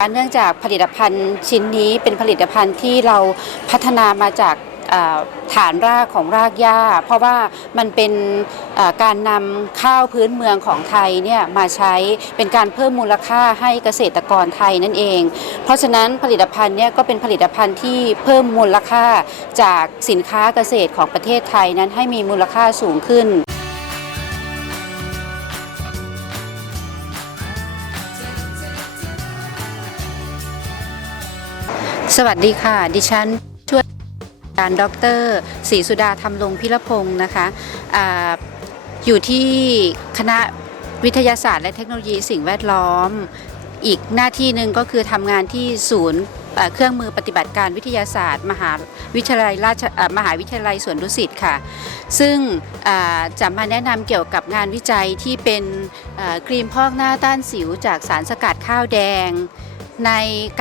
เนื่องจากผลิตภัณฑ์ชิ้นนี้เป็นผลิตภัณฑ์ที่เราพัฒนามาจากฐานรากของรากหญ้า เพราะว่ามันเป็นการนำข้าวพื้นเมืองของไทยเนี่ยมาใช้เป็นการเพิ่มมูลค่าให้เกษตรกรไทยนั่นเอง เพราะฉะนั้นผลิตภัณฑ์เนี่ยก็เป็นผลิตภัณฑ์ที่เพิ่มมูลค่าจากสินค้าเกษตรของประเทศไทยนั้นให้มีมูลค่าสูงขึ้น สวัสดีค่ะ ดิฉันช่วยการดรศรีสุดาธรรมรงพิรพงศ์นะคะออยู่ที่คณะวิทยาศาสตร์และเทคโนโลยีสิ่งแวดล้อม อีกหน้าที่หนึ่งก็คือทำงานที่ศูนย์เครื่องมือปฏิบัติการวิทยาศาสตร์ มหาวิทยาลัยราชมหาวิทยาลัยสวนดุสิตค่ะ ซึ่งจะมาแนะนำเกี่ยวกับงานวิจัยที่เป็นครีมพอกหน้าต้านสิวจากสารสกัดข้าวแดง ใน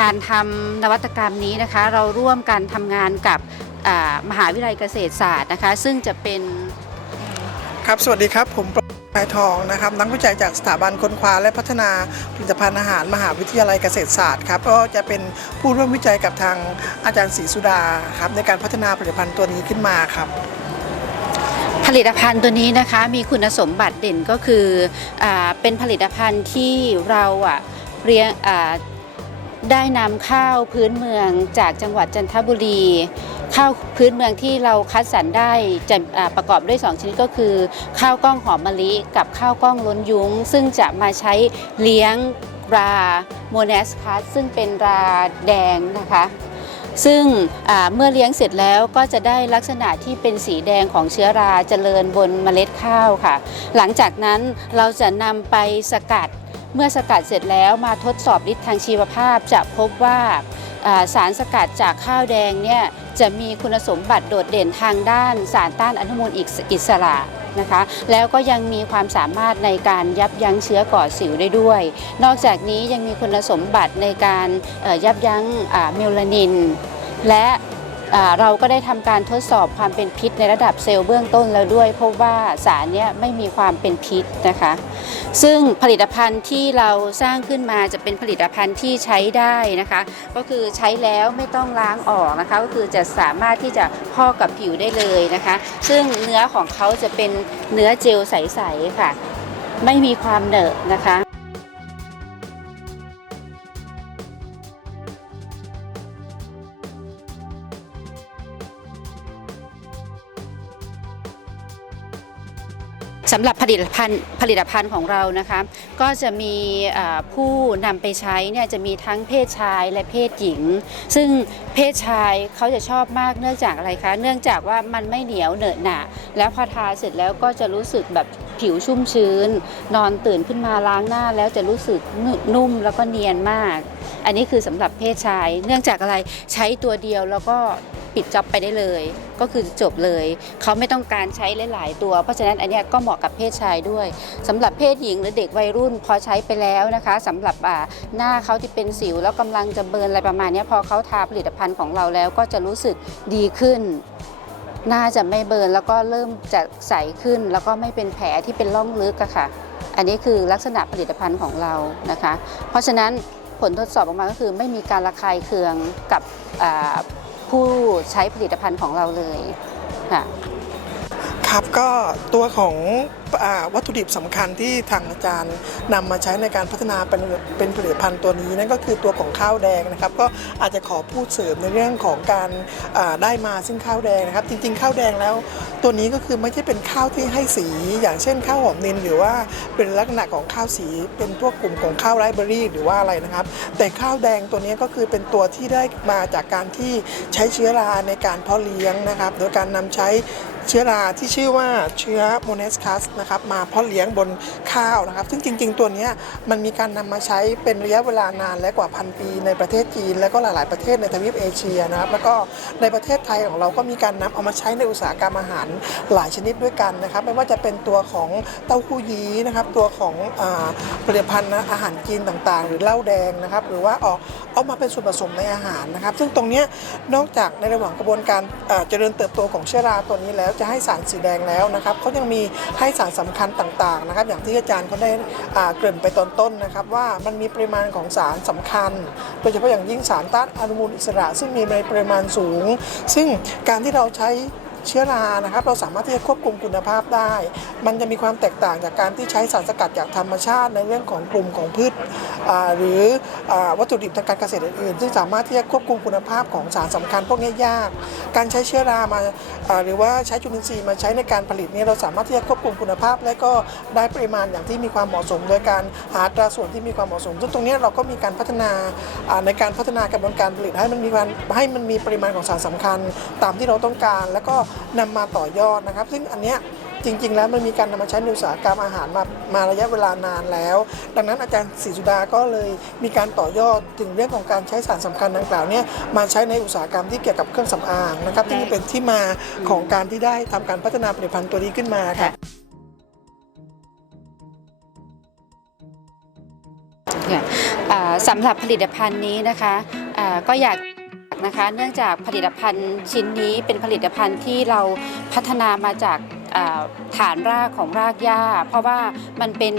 การทำนวัตกรรมนี้นะคะ เราร่วมกันทำงานกับอ่ามหาวิทยาลัยเกษตรศาสตร์นะคะ ซึ่งจะเป็นครับสวัสดีครับ ผมปรชายทองนะครับนักวิจัยจากสถาบันค้นคว้าและพัฒนาผลิตภัณฑ์อาหารมหาวิทยาลัยเกษตรศาสตร์ครับก็จะเป็นผู้ร่วมวิจัยกับทางอาจารย์ศรีสุดาครับในการพัฒนาผลิตภัณฑ์ตัวนี้ขึ้นมาครับผลิตภัณฑ์ตัวนี้นะคะมีคุณสมบัติเด่นก็คืออาเป็นผลิตภัณฑ์ที่เราอะเรียงอ่า ได้นำข้าวพื้นเมืองจากจังหวัดจันทบุรี ข้าวพื้นเมืองที่เราคัดสรรได้จะประกอบด้วย 2 ชนิดก็คือ ข้าวกล้องหอมมะลิ กับข้าวกล้องล้นยุ้ง ซึ่งจะมาใช้เลี้ยงราโมเนสคัสซึ่งเป็นราแดงนะคะซึ่งเมื่อเลี้ยงเสร็จแล้วก็จะได้ลักษณะที่เป็นสีแดงของเชื้อราเจริญบนเมล็ดข้าวค่ะ หลังจากนั้นเราจะนำไปสกัด เมื่อสกัดเสร็จแล้วมาทดสอบฤทธิ์ทางชีวภาพจะพบว่าสารสกัดจากข้าวแดงเนี่ยจะมีคุณสมบัติโดดเด่นทางด้านสารต้านอนุมูลอิสระนะคะแล้วก็ยังมีความสามารถในการยับยั้งเชื้อก่อสิวได้ด้วย นอกจากนี้ยังมีคุณสมบัติในการยับยั้งเมลานิน และ เราก็ได้ทำการทดสอบความเป็นพิษในระดับเซลล์เบื้องต้นแล้วด้วย พบว่าสารนี้ไม่มีความเป็นพิษนะคะ ซึ่งผลิตภัณฑ์ที่เราสร้างขึ้นมาจะเป็นผลิตภัณฑ์ที่ใช้ได้นะคะ ก็คือใช้แล้วไม่ต้องล้างออกนะคะ ก็คือจะสามารถที่จะพอกกับผิวได้เลยนะคะ ซึ่งเนื้อของเขาจะเป็นเนื้อเจลใสๆค่ะ ไม่มีความเหนอะนะคะ สำหรับผลิตภัณฑ์ผลิตภัณฑ์ของเรานะคะก็จะมีผู้นำไปใช้เนี่ยจะมีทั้งเพศชายและเพศหญิง ซึ่งเพศชายเขาจะชอบมากเนื่องจากอะไรคะ เนื่องจากว่ามันไม่เหนียวเหนอะหนะแล้วพอทาเสร็จแล้วก็จะรู้สึกแบบผิวชุ่มชื้น นอนตื่นขึ้นมาล้างหน้าแล้วจะรู้สึกนุ่มแล้วก็เนียนมาก อันนี้คือสำหรับเพศชาย เนื่องจากอะไรใช้ตัวเดียวแล้วก็ ปิดจ็อบไปได้เลย ก็คือจบเลย เขาไม่ต้องการใช้หลายๆตัว เพราะฉะนั้นอันนี้ก็เหมาะกับเพศชายด้วยสำหรับเพศหญิงหรือเด็กวัยรุ่นพอใช้ไปแล้วนะคะสำหรับอ่าหน้าเขาที่เป็นสิวแล้วกำลังจะเบิร์นอะไรประมาณนี้พอเขาทาผลิตภัณฑ์ของเราแล้วก็จะรู้สึกดีขึ้นหน้าจะไม่เบิร์นแล้วก็เริ่มจะใสขึ้น แล้วก็ไม่เป็นแผลที่เป็นร่องลึกอะค่ะ อันนี้คือลักษณะผลิตภัณฑ์ของเรานะคะ เพราะฉะนั้นผลทดสอบออกมาก็คือไม่มีการระคายเคืองกับ ผู้ใช้ผลิตภัณฑ์ของเราเลยค่ะ ครับก็ตัวของอวัตถุดิบสำคัญที่ทางอาจารย์นำมาใช้ในการพัฒนาเป็นเป็นผลิตภัณฑ์ตัวนี้นั่นก็คือตัวของข้าวแดงนะครับ ก็อาจจะขอพูดเสริมในเรื่องของการได้มาซึ่งข้าวแดงนะครับ จริงๆ ข้าวแดงแล้ว ตัวนี้ก็คือไม่ใช่เป็นข้าวที่ให้สี อย่างเช่นข้าวหอมนินหรือว่าเป็นลักษณะของข้าวสี เป็นพวกกลุ่มของข้าวไรซ์เบอรี่ หรือว่าอะไรนะครับ แต่ข้าวแดงตัวนี้ก็คือเป็นตัวที่ได้มาจากการที่ใช้เชื้อราในการเพาะเลี้ยงนะครับ โดยการนำใช้ เชื้อราที่ชื่อว่าเชื้อโมเนสคัสนะครับมาเพาะเลี้ยงบนข้าวนะครับ ซึ่งจริง ๆ ตัวนี้มันมีการนำมาใช้เป็นระยะเวลานานและกว่าพันปีในประเทศจีน และก็หลาย ๆ ประเทศในทวีปเอเชียนะครับแล้วก็ในประเทศไทยของเราก็มีการนำเอามาใช้ในอุตสาหกรรมอาหารหลายชนิดด้วยกันนะครับ ไม่ว่าจะเป็นตัวของเต้าหู้ยี้นะครับ ตัวของอผลิตภัณฑ์อาหารจีนต่าง ๆ หรือเหล้าแดงนะครับ หรือว่าออกเอามาเป็นส่วนผสมในอาหารนะครับ ซึ่งตรงนี้นอกจากในระหว่างกระบวนการเจริญเติบโตของเชื้อราตัวนี้แล้วจะให้สารสีแดงแล้วนะครับเขายังมีให้สารสำคัญต่างๆนะครับอย่างที่อาจารย์เขาได้เกริ่นไปตอนต้นนะครับว่ามันมีปริมาณของสารสำคัญ โดยเฉพาะอย่างยิ่งสารต้านอนุมูลอิสระ ซึ่งมีในปริมาณสูง ซึ่งการที่เราใช้ เชื้อรานะครับ เราสามารถที่จะควบคุมคุณภาพได้ มันจะมีความแตกต่างจากการที่ใช้สารสกัดจากธรรมชาติ ในเรื่องของกลุ่มของพืชหรืออวัตถุดิบทางการเกษตรอื่นๆ ซึ่งสามารถที่จะควบคุมคุณภาพของสารสำคัญพวกนี้ยาก การใช้เชื้อรามาหรือว่าใช้จุลินทรีย์มาใช้ในการผลิตเนี่ยเราสามารถที่จะควบคุมคุณภาพ และก็ได้ปริมาณอย่างที่มีความเหมาะสม โดยการหาอัตราส่วนที่มีความเหมาะสมซึ่งตรงนี้เราก็มีการพัฒนาอ่าในการพัฒนากระบวนการผลิตให้มันมีการให้มันมีปริมาณของสารสำคัญ ตามที่เราต้องการ แล้วก็นำมาต่อยอดนะครับ ซึ่งอันเนี้ยจริง ๆ แล้วมันมีการนำมาใช้ในอุตสาหกรรมอาหารมามาระยะเวลานานแล้ว ดังนั้นอาจารย์ศรีสุดาก็เลยมีการต่อยอดถึงเรื่องของการใช้สารสำคัญดังกล่าวเนี่ยมาใช้ในอุตสาหกรรมที่เกี่ยวกับเครื่องสำอางนะครับที่นี่เป็นที่มาของการที่ได้ทำการพัฒนาผลิตภัณฑ์ตัวนี้ขึ้นมาค่ะค่ะอ่าสำหรับผลิตภัณฑ์นี้นะคะอ่าก็อยาก นะคะ เนื่องจากผลิตภัณฑ์ชิ้นนี้เป็นผลิตภัณฑ์ที่เราพัฒนามาจากฐานรากของรากหญ้า เพราะว่ามันเป็น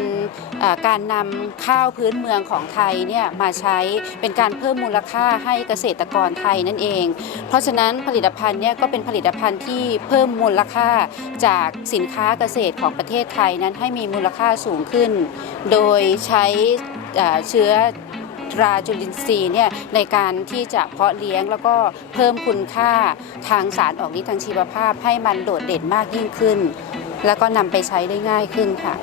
การนำข้าวพื้นเมืองของไทยเนี่ยมาใช้เป็นการเพิ่มมูลค่าให้เกษตรกรไทยนั่นเอง เพราะฉะนั้นผลิตภัณฑ์เนี่ยก็เป็นผลิตภัณฑ์ที่เพิ่มมูลค่าจากสินค้าเกษตรของประเทศไทยนั้นให้มีมูลค่าสูงขึ้น โดยใช้เชื้อ ตราจุลินทรีย์เนี่ยในการที่จะเพาะเลี้ยงแล้วก็เพิ่มคุณค่าทางสารออกฤทธิ์ทางชีวภาพ ให้มันโดดเด่นมากยิ่งขึ้น แล้วก็นำไปใช้ได้ง่ายขึ้นค่ะ